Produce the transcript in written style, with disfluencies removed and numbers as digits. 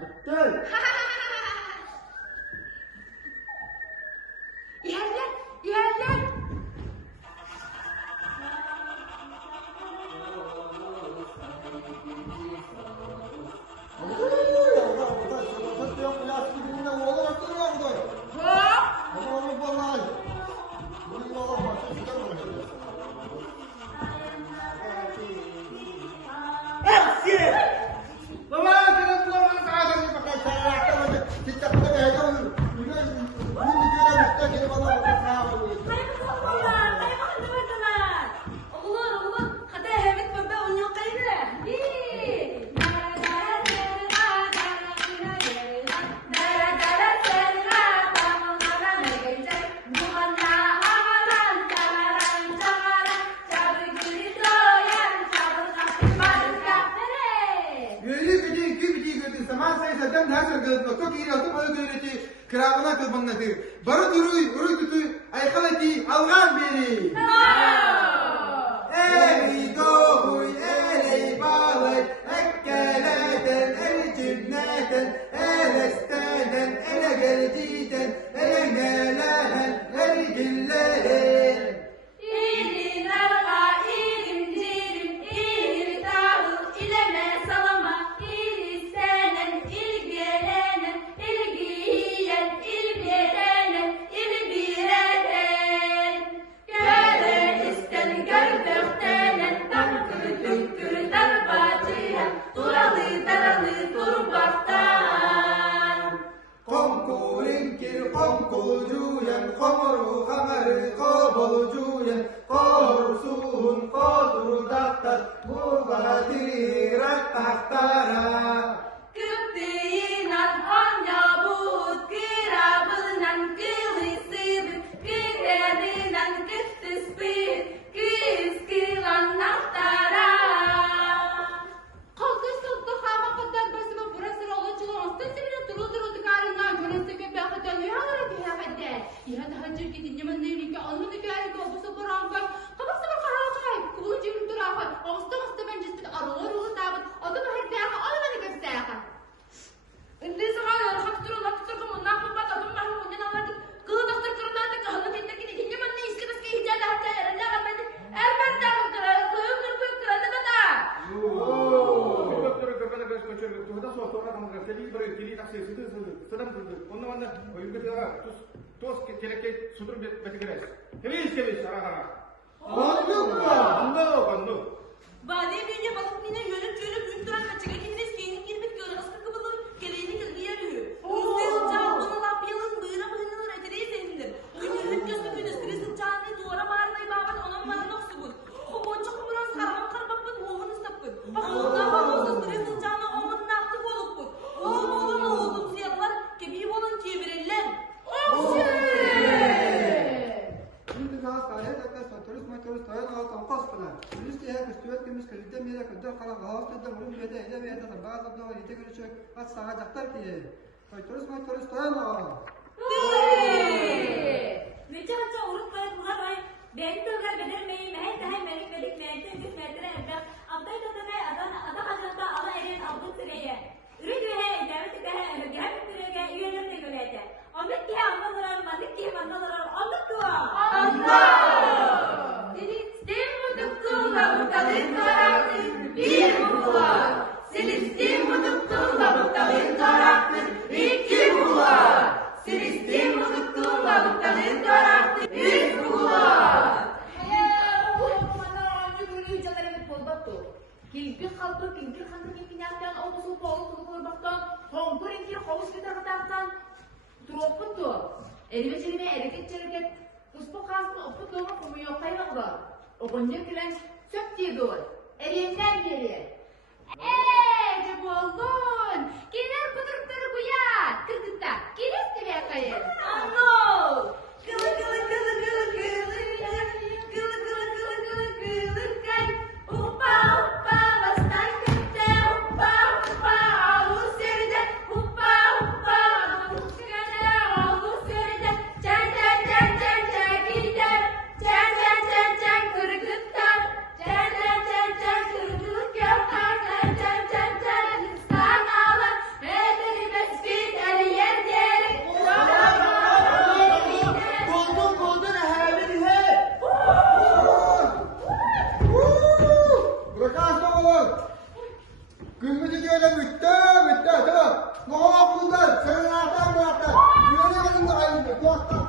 Betul. Yerler, yerler. Kırağına kılbanladı. Barı duruy tutu, aykalati algan beni. Ey doğuy, ey bağlay, ekkeleden, el cibneden, el esteden, ele gelciden, ele gelehen, el gillehin. İlim darga, ilim cirim, ilim dağıl, ileme salama, il istenen, il gelenen, il giyen, il bedenen, il bireden. Gören isten, görböktenen, takkır tükkür darbacıya, duralı daralı durbaktan. Komkurinkir, komkulucuyen, komuru kamarı, kobolucuyen, korsuhun, koduru daftar, bu badiri rattahtara. Kıptıyınan on yabut, kırabınan kılısıbı, kıredinan kıttıspı, kıskılan naftara. Kalkış tuttu hava kadar basımı burası rolacılı olsun sebine duruldu karından görünse ki bakıdan yuhalara diyemedi. Ya daha hacır gidince ben neylik anlı dikeri kobusu buranka. Kabaksa bir karakay, kulu cürüm durakay. Ağustos ben cistin arılar olur davet. Adım her diyaka almanı göstereyaka. Indi sıkar haktır kumun naklı bak adım mahmum ondan anladık. Kılı doktor kırımlardı kahını kendekini ikinci ben ne iskibis ki hicada hatta yerinde kalmadı. Ermen de haktır, kıyık kır adı da. Bade büyüye balık mine yönüp üç duran kaçıga gitmez giyinip girmek göre ıskı kıvılır geleğini kızgı yarıyor. Yüzde yılcağı bunu lap yalın bıyıra bıyınılır etereyi sevindir. Günürlük gözlü gündüz kırısın çağını duvara bağırmayı bağırmayı onun bana noksu bul. O boğaça kumuran karaman karbapın hoğunu sapkın. Bak ondan bağımsız kırısın çağına olmanın aklı bolup bul. Oğlum siyahlar kebi bolun çevirirler. Mücadele uğrup kayıtlılar var. Ben de öyle bedirmeyim. Her daim melik mertem hizmetine evde. Abday tatame ada hacında ala eren abdın sıraya. Ürüdüğe, davet ettiğe, üyelerine gölete. Anlık ki anladılar, manlık ki anladılar. Anlık dua. Allah! Silistim muduktuğla bu kadın karaktır, bir bular. Silistim muduktuğla bu kadın karaktır, iki bular. Silistim muduktuğla bu kadın karaktır, bir bular. Kilgir kaldır, kilgir kandır kipinaktan, oğusu boğusu koymaktan, honkur inkir kovuz gitarıdan, Troputtu. Elime hareket Uspu kalsın opu doğru kumuyor kaymaklar. Okunca kilen sök diye doğru. Elinden biri. De bollun. Gelir kudurukları kuyat. Kırgıtta. Gelir sive kayır. Anno. Kılı kay. Hoppa bastan kıpte. Hoppa avuz seride. Hoppa avuz seride. Can gider. Can kırgıtta. Can Gülmüşü şöyle bitti. Tamam. Muhakkak bunlar. Senin artan. Yürüyemedim de ayrıldı. Yok, tamam.